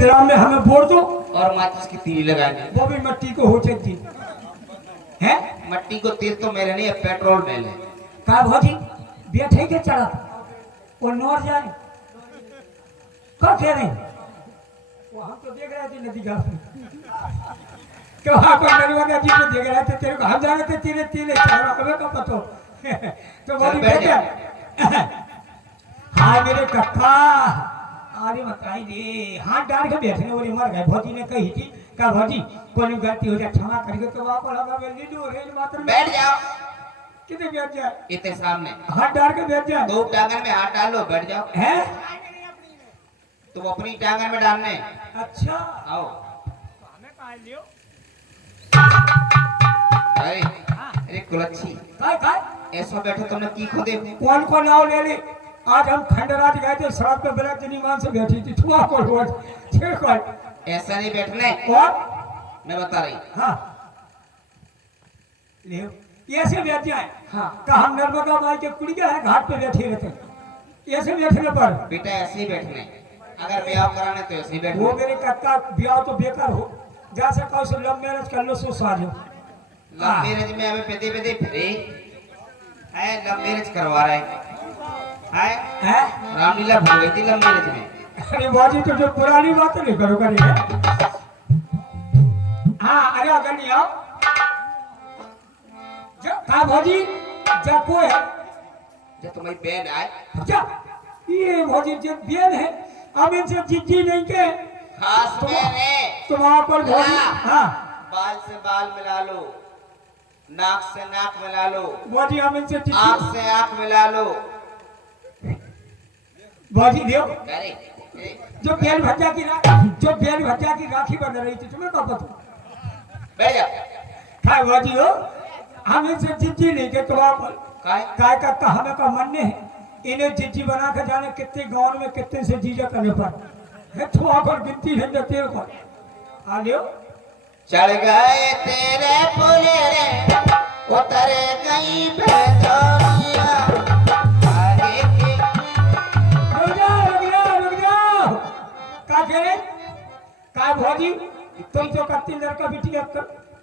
Drum में हमें bore दो और माचिस की तीली लगाएंगे। वो भी मिट्टी को हो सकती है। मट्टी को तेल तो मेरे नहीं है, पेट्रोल मेल है। कहा भौजी बैठे के चढ़ा और नौर जाए कब कह रहे वो हम तो देख रहे थे नदी घाट में तो वहाँ पर नरवाना जी को देख रहे थे तेरे को हम जा रहे थे तेरे तेले चढ़ा हमें का पतो तो भौजी बैठे हाँ मेरे कक्का अरे बताई दे हाथ डाल के बैठने वाली मर गए। भौजी ने कही थी कहा भौजी कोई गलती हो जाए क्षमा करके तो वहाँ पर लगा रेल मात्र बैठ जाओ। कितने बैठ जाए इतने सामने हाथ डाल के बैठ जाए। दो टांगन में हाथ डाल लो, बैठ जाओ। है तुम अपनी टांगन में डालने। अच्छा आओ। अरे अरे कुलच्छी ऐसा बैठो, तुमने की खो दे कौन को नाव ले ले। आज हम खंडराज गए थे सड़क पे ब्लैक जनीमान से बैठी थी छुआ को रोज ऐसा नहीं बैठने। और मैं बता रही। हाँ ले ऐसे बैठ जाए। हाँ का हम नर्मदा माई के कुड़िया है घाट पे बैठे रहते ऐसे बैठने पर बेटा ऐसे ही बैठने, अगर ब्याह कराने तो ऐसे ही बैठो। वो मेरे कक्का ब्याह तो बेकार हो जा सका उसे लव मैरिज कर लो सो साल हो। लव मैरिज में हमें पेदे पेदे फिरे है, लव मैरिज करवा रहे है रामलीला भर गई थी लव मैरिज में। अरे बाजी तो जो पुरानी बात नहीं करो करेंगे। हाँ अरे अगर नहीं आओ कहा भौजी जब को है जब तुम्हारी बहन आए क्या ये भौजी जब बहन है अब इनसे जिद्दी नहीं के खास बहन है तो वहां पर भौजी हाँ बाल से बाल मिला लो, नाक से नाक मिला लो, भौजी हम इनसे आँख से आँख मिला लो। भौजी देव अरे जो बेल भज्जा की राखी बन रही थी तुम्हें कब पता बैठ जा। काय भौजी हो हम इनसे जिद्दी नहीं के तो काय करता हमें का मन है इन्हें जिद्दी बना के जाने कितने गांव में कितने से जीजा करने पर है तो आकर गिनती है जो तेरे पर आ लियो। चढ़ गए तेरे पुले रे उतर गई बेदौरिया आगे के। रुक जाओ का करे काय भौजी तुम तो कत्ती लड़का बिटिया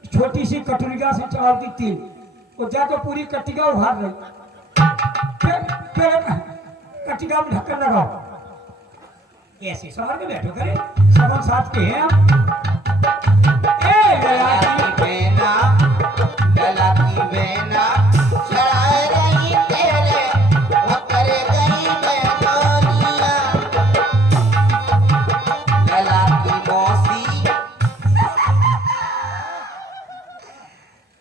छोटी सी कटोरिया से चढ़ाती तीन वो जाकर पूरी कटिका उभार रही फिर कटिका में ढक्कन लगाओ ऐसे समझ के बैठो करे सब साथ के हैं गला की बेना चढ़ाए रही तेरे उतर गई बेदौरिया गला की मौसी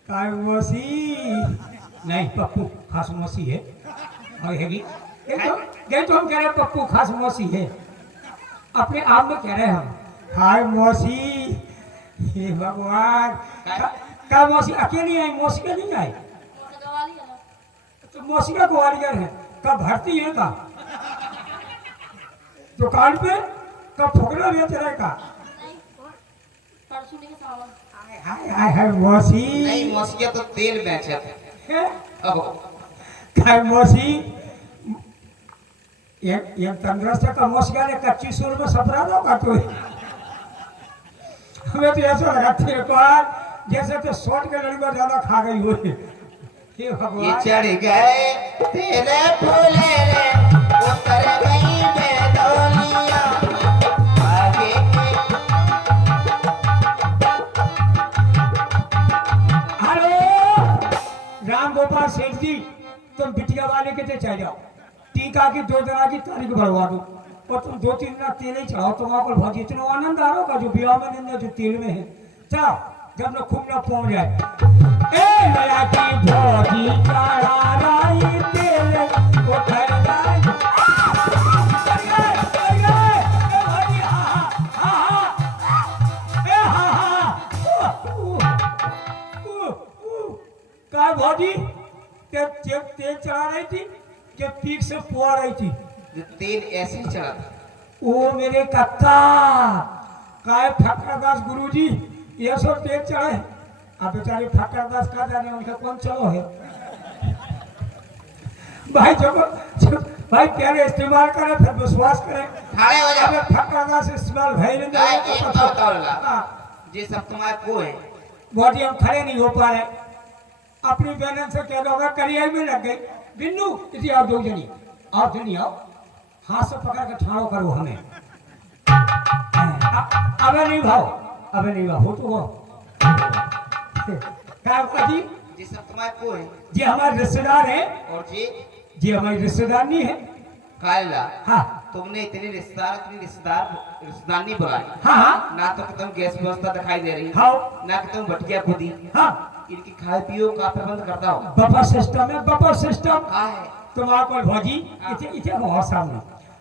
काय मौसी नहीं पप्पू खास मौसी है और हैगी ये तो हम कह रहे हैं पप्पू खास मौसी है अपने आप में कह रहे हैं हम हाय मौसी हे भगवान का मौसी अकेली आई मौसी का नहीं आई तो मौसी का ग्वालियर है कब भर्ती है का दुकान पे कब फुकना बेच रहे का हाय हाय हाय मौसी नहीं मौसिया तो तेल बेचे थे। काय मौसी ये 1500 का मौसिया ने कच्ची सूर में सपरा दो का तो हमें तो ऐसा लगा तेरे को जैसे तो शॉर्ट के लड़का ज्यादा खा गई हो। हे भगवान ये चढ़ गए तेरे फूले रे उतर गई बेदौलिया आगे के। हेलो राम गोपाल सेठ जी तुम बिटिया वाले के ते चल जाओ टीका की 2 दिन की तारीख बढ़वा दो और तुम 2-3 दिन तेल ही चढ़ाओ तुम वहां पर भौजी इतना आनंद आ रहा जो ब्याह में नहीं जो तेल में है चलो जब लोग खूब ना पहुंच जाए ए नया की भौजी चढ़ा रही तेल उतर गई का भौजी तेल चढ़ा रही थी कि पीक से पुआ रही थी तेल ऐसे ही चढ़ा था। ओ मेरे कक्का काय फकरदास गुरुजी ये सब तेल चढ़े अब बेचारे फकरदास का जाने उनका कौन चलो है भाई जब भाई पहले इस्तेमाल करे फिर विश्वास करे। ठाड़े हो जाओ। अबे फक्का से इस्तेमाल है नहीं गाय एक तो बात बताओ ला। हाँ, ये सब तुम्हारे को है। बॉडी हम खड़े नहीं हो पा रहे। अपनी बहन से कह दो करियर में लग गई बिन्नू इसी आओ दो जनी आओ जनी आओ हाथ से पकड़ के ठाड़ो करो हमें। अबे नहीं भाव अबे नहीं भाव हो तो वो क्या हुआ जी? ये सब तुम्हारे को है। ये हमारे रिश्तेदार है और जी हमारी रिश्तेदार नहीं है। काला हाँ तुमने इतने रिश्तेदार नहीं बुलाए। हाँ हाँ ना तो कि तुम गैस व्यवस्था दिखाई दे रही हाँ ना कि तुम भटिया खुदी। हाँ इनकी खाए पियो का प्रबंध करता हो। बफर सिस्टम है बफर सिस्टम। हाँ है। तुम्हारे भौजी इसे इसे बहुत सामने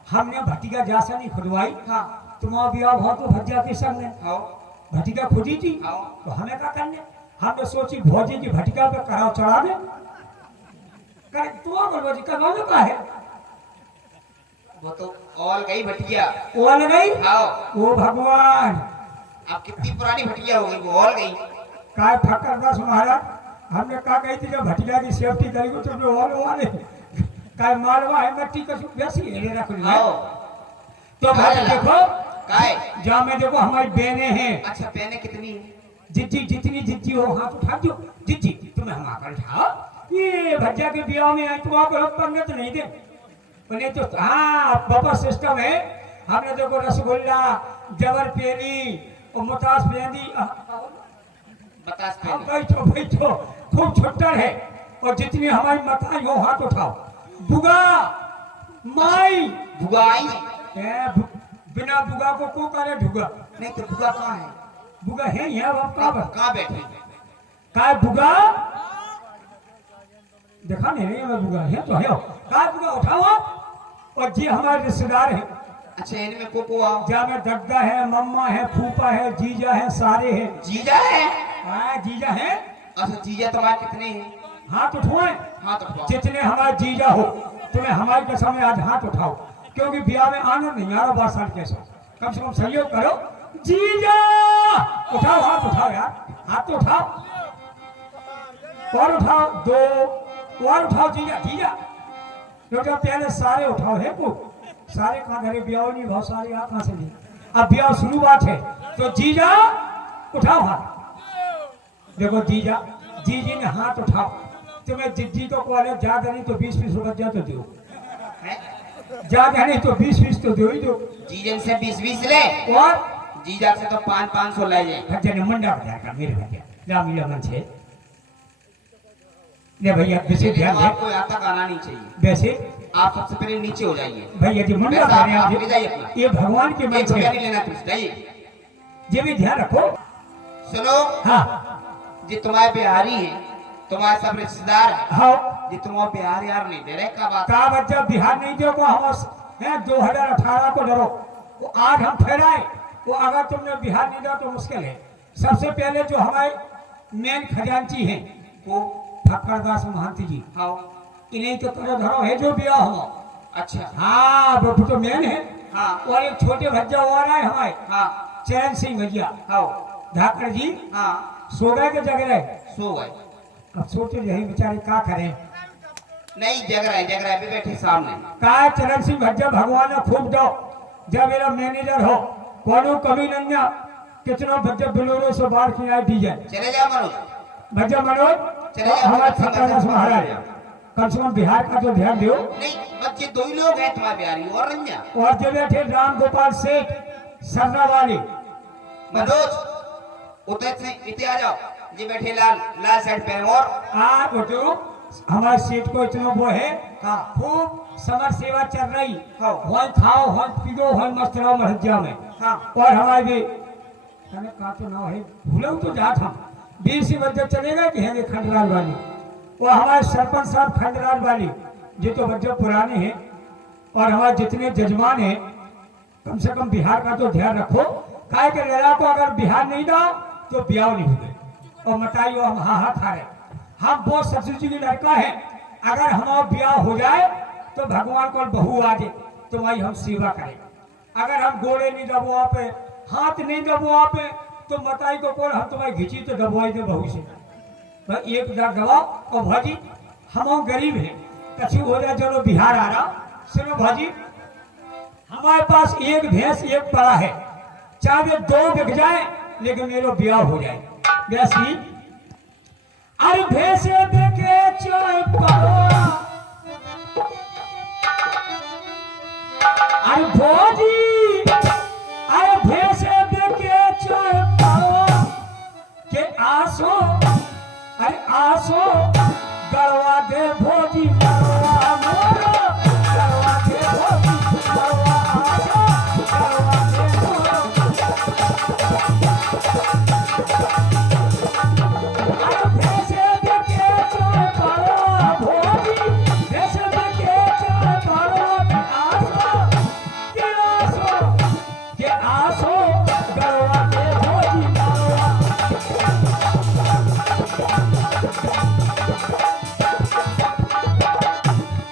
हमने भटिका जैसा नहीं खुदवाई। हाँ तुम्हारा ब्याह हुआ तो भज्जा के सामने हाँ भटिका खुदी थी हाँ। तो हमें क्या करने। हमने सोची भौजी की भटिका पे कराव चढ़ा दे करे तुम्हारा भौजी का नाम क्या है? वो तो ऑल गई भटिया। वो लग गई हाँ ओ भगवान अब कितनी पुरानी भटिया हो गई वो ऑल गई। काय फकरदास महाराज हमने कहा गई थी जब भटिया की सेफ्टी करेगी तो जो और वाले काय मालवा है मिट्टी का वैसी हेले रख लिया। हाँ तो भाई देखो काय जहाँ में देखो हमारी बहनें हैं। अच्छा पहने कितनी है? जितनी जितनी जितनी हो हाथ उठा दो जितनी तुम्हें हम आकर उठाओ। ये भज्जा के ब्याह में आई तो आपको पंगत नहीं दे बोले तो हाँ बफर सिस्टम है। हमने देखो रसगुल्ला जबर पेली और मुतास पेंदी बतास अब पहने। बैठो बैठो खूब छुट्टर है। और जितनी हमारी माताएं हो हाथ उठाओ। बुगा माई भुगा आई बिना बुगा को करे ढुगा नहीं तो भुगा कहाँ है? बुगा है यहाँ बाप का कहाँ बैठी? काय बुगा देखा नहीं नहीं मैं बुगा है तो है काय बुगा उठाओ। और जी हमारे रिश्तेदार हैं अच्छा इनमें को आओ। जहाँ में दद्दा है मम्मा है फूफा है जीजा है सारे हैं। जीजा है? हाँ जीजा है। अच्छा जीजा तुम्हारे कितने हैं? हाथ उठवाए हाँ तो उठाओ। जितने हमारे जीजा हो तुम्हें हमारे के सामने आज हाथ उठाओ क्योंकि ब्याह में आनंद नहीं आ रहा 12 साल कैसा कम से कम सहयोग करो। जीजा उठाओ हाथ उठाओ यार हाथ तो उठाओ और उठाओ दो और उठाओ जीजा जीजा क्योंकि पहले सारे उठाओ है को सारे कहाँ घरे ब्याह नहीं बहुत सारे यहाँ कहाँ से नहीं। अब ब्याह शुरुआत है तो जीजा उठाओ हाथ। देखो जीजा जीजी ने हाथ उठाओ तुम्हें जिज्जी को कॉलेज ज्यादा नहीं तो 20-20 रुपया तो दो हैं? ज्यादा नहीं तो 20-20 तो दो ही दो। जीजन से 20-20 ले और जीजा से तो 500-500 ले जाए। भज्जा ने मंडा बताया का मेरे भज्जा राम लीला मन से ले भैया वैसे ध्यान दे आपको यहाँ तक आना नहीं चाहिए। वैसे आप सबसे पहले नीचे हो जाइए। भैया जी मंडा वैसे कर आप रहे ले हैं जाइए अपना। ये भगवान के मन एक से रुपया नहीं लेना कुछ जाइए। ये भी ध्यान रखो। सुनो हाँ जी तुम्हारे बिहारी है तुम्हारे सब रिश्तेदार है हाँ जी तुम्हारे बिहार यार नहीं दे रहे का बात। का बच्चा बिहार नहीं दो को हम 2018 को डरो वो आज हम फैलाए वो अगर तुमने बिहार नहीं दिया तो मुश्किल है। सबसे पहले जो हमारे मेन खजांची हैं वो फक्करदास महंती जी हाँ इन्हीं के तरह धरो है जो ब्याह हो। अच्छा हाँ वो तो मेन है। हाँ और एक छोटे भज्जा और आए हमारे हाँ चरण सिंह भैया हाँ धाकर जी हाँ सो गए के जग रहे। सो गए। अब सोचो यही बेचारे क्या करें। नहीं जग रहा है भी बैठे सामने। का चरण सिंह भज्जा भगवान ने खूब दो जब मेरा मैनेजर हो कोनो कभी नहीं कितना भज्जा बिलोरो से बाढ़ की आई डीजल चले जाओ मनोज। भज्जा मनोज चले जाओ। हमारे फक्करदास महाराज कम से कम बिहार का तो ध्यान दो। नहीं बच्चे दो ही लोग हैं तुम्हारे बिहारी और रंजा। और जो बैठे राम गोपाल सेठ सरना वाले मनोज उधर से इतने आ जाओ। जी बैठे लाल लाल शर्ट पहने और आज तो हमारे सेठ को इतना वो है खूब समर सेवा चल रही हो खाओ हो पियो हो मस्त रहो महज्जा में। हाँ और हमारे भी का तो ना है भूलो तो जात हम 20 बजे चलेगा कि है खंडराज वाली और हमारे सरपंच साहब खंडराज वाली ये तो बच्चे पुराने हैं। और हमारे जितने जजमान हैं कम से कम बिहार का तो ध्यान रखो काय के लड़ा को अगर बिहार नहीं दो तो ब्याह नहीं होते। और मताइयो हम हाँ खा रहे हम बहुत ससुर जी की लड़का है अगर हमारा ब्याह हो जाए तो भगवान को बहू आ जाए तो भाई हम सेवा करें। अगर हम गोड़े नहीं दबुआ पे हाथ नहीं दबुआ पे तो मताई को कौन हम तुम्हारी घिची तो दबवाई दे बहू से भाई एक दर दबाओ। और भाजी हम गरीब हैं कछु हो जाए चलो बिहार आ रहा सुनो भाजी, हमारे पास एक भैंस एक पड़ा है, चाहे दो बिक जाए लेकिन मेरा ब्याह हो जाए। वैसी अरे भैंस बिके चाहे पड़ा, अरे भौजी अरे भैंस बिके चाहे पड़ा के आसो, अरे आसो गड़वा दे भौजी गड़वा मोरो, गड़वा दे भौजी गड़वा आसो, गड़वा दे मोरो। अरे भैंस बिके चाहे पड़ा भौजी, भैंस बिके चाहे पड़ा के आसो गड़वा दे भौजी गड़वा।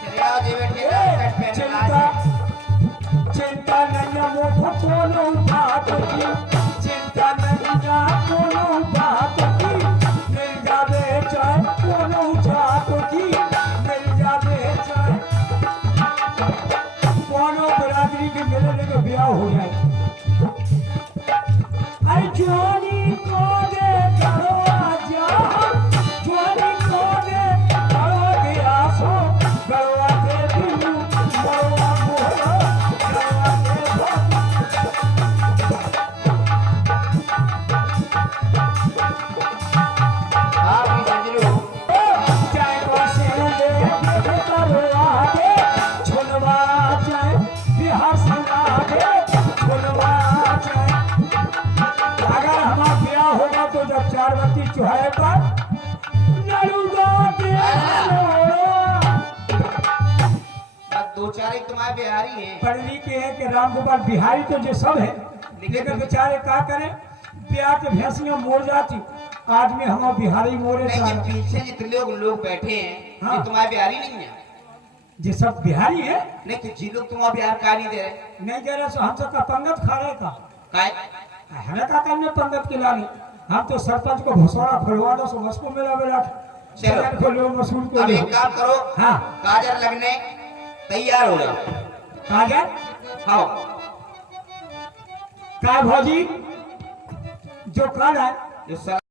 चले आओ जी, बैठिए, कट पे चिंता चिंता नहीं मोह कोनो बात की, चिंता नहीं ना कोनो बात की, मिल जावे चाहे कोनो जात की, मिल जावे चाहे कोनो बरादरी के मिलने के ब्याह हो जाए। अरे जोनी को दे गड़वा जा, जोनी को दे गड़वा के आसो, गड़वा दे दिलू गड़वा मोहरा, गड़वा दे भौजी। हाँ भी समझ लो। चाहे बसे दे के करवा दे, छोड़वा चाहे बिहार सुना दे, छोड़वा चाहे। अगर हमारा ब्याह होगा तो जब 4 बत्ती चुहाए पर लड़ूंगा के छोड़ो। बस 2-4 ही तुम्हारे बिहारी हैं। पढ़ली के है कि राम गोपाल बिहारी तो जो सब है, लेकिन बेचारे क्या करें, ब्याह के भैंसियां मोड़ जाती, आदमी हम बिहारी मोड़े नहीं, ये सारा। पीछे जितने लोग बैठे हैं हाँ। ये तुम्हारे बिहारी नहीं है। ये सब बिहारी है, नहीं तो जी लोग तुम्हारा बिहार का नहीं दे रहे। नहीं कह रहे सो हम सबका पंगत खा रहे का, काय? हमें का करने पंगत की लानी। हम तो सरपंच को भसौड़ा फुलवा दो, सो मस्को मेला मेला चलो। को लो, मसूर को अब लो। एक काम करो, हाँ गाजर लगने तैयार हो जाओ। कहा गया हाँ का भौजी जो कल है जो